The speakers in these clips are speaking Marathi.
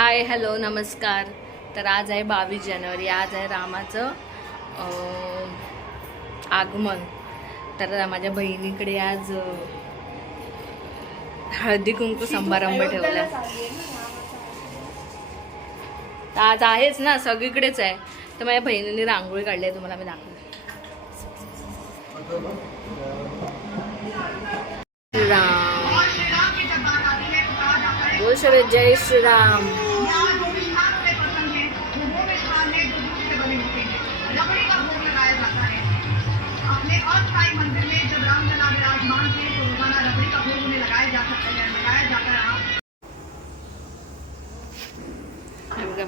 हाय हॅलो नमस्कार. तर आज आहे 22 जानेवारी. आज आहे रामाचं आगमन. तर माझ्या बहिणीकडे आज हळदी कुंकू समारंभ ठेवला. तर आज आहेच ना, सगळीकडेच आहे. तर माझ्या बहिणीने रांगोळी काढली आहे, तुम्हाला मी दाखवते. राम गोशरे जय श्रीराम.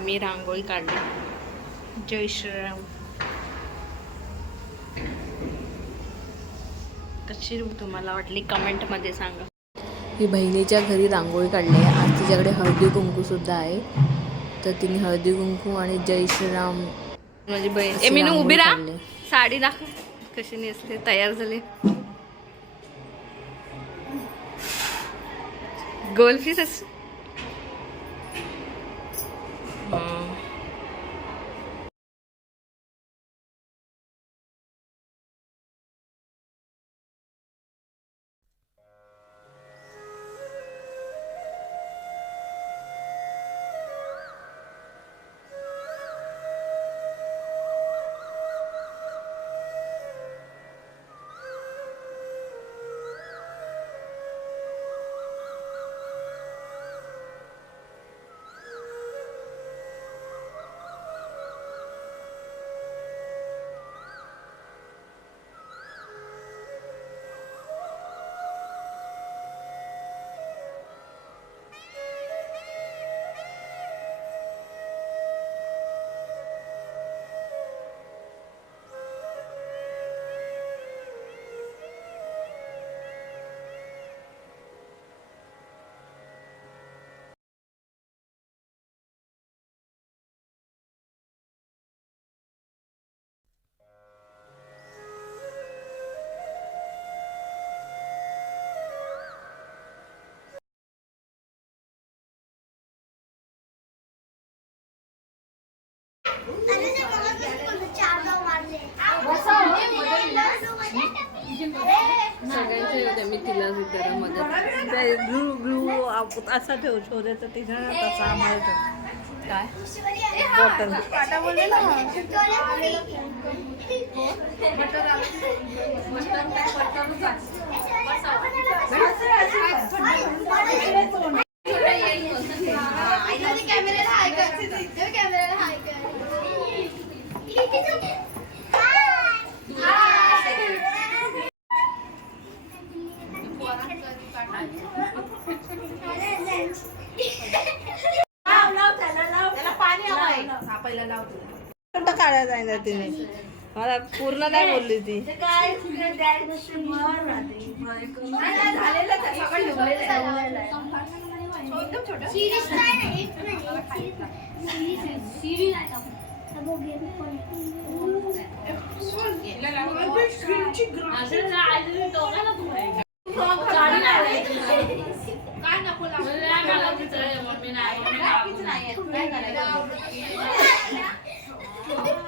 मी रांगोळी काढली. जय श्रीराम. कशी तुम्हाला वाटली कमेंट मध्ये सांगा. ही बहिणीच्या घरी रांगोळी काढली आहे. आज तिच्याकडे हळदी कुंकू सुद्धा आहे. तर तिने हळदी कुंकू आणि जय श्रीराम माझी बहीण मी उभी राहा. साडी दाखव कशी नेसते, तयार झाले. गोल्फीस सगळ्यांचे होते. मी तिला जरा मदत ग्लू असा ठेव शोधायचं तिच्या तसा आम्हाला ठेव. काय बॉटल काटा बोलले ना काढायला जायला तिने मला पूर्ण नाही बोलली ती.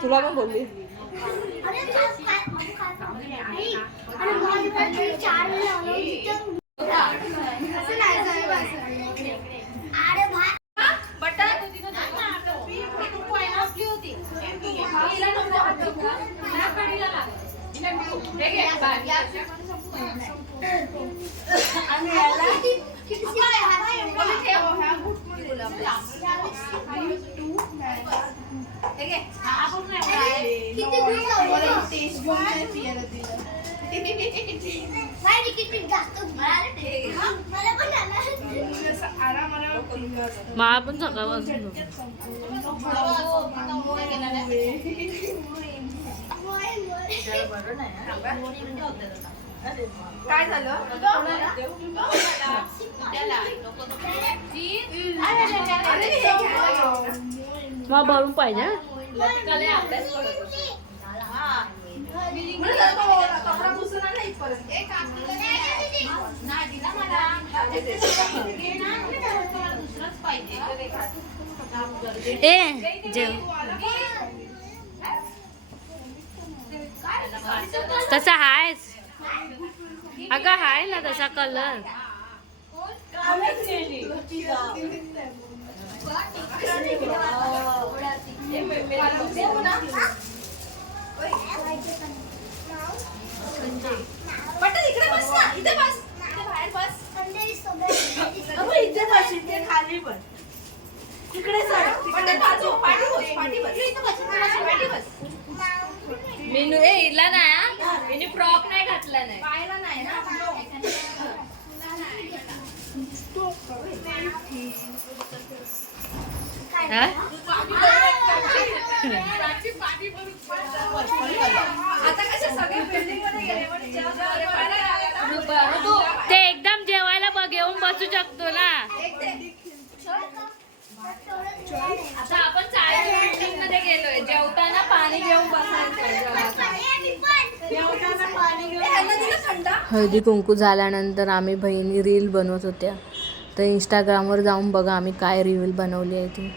तुला पण बोलली मला पण सकाळपासून काय झालं मग भरून पाहिजे. ए जेव तसा हायच अगं हाय ना तसा कलर मेनू ए हिला नाही फ्रॉक नाही घातला नाही ते एकदम जेवायला बघ येऊन बसू शकतो ना आता आपण चाळीच्या बिल्डिंग मध्ये गेलोय जेवताना पाणी घेऊन बसायचं हळदी कुंकू झाल्यानंतर आम्ही बहिणी रील बनवत होत्या तर इंस्टाग्रामवर जाऊन बघा आम्ही काय रील बनवली आहे ती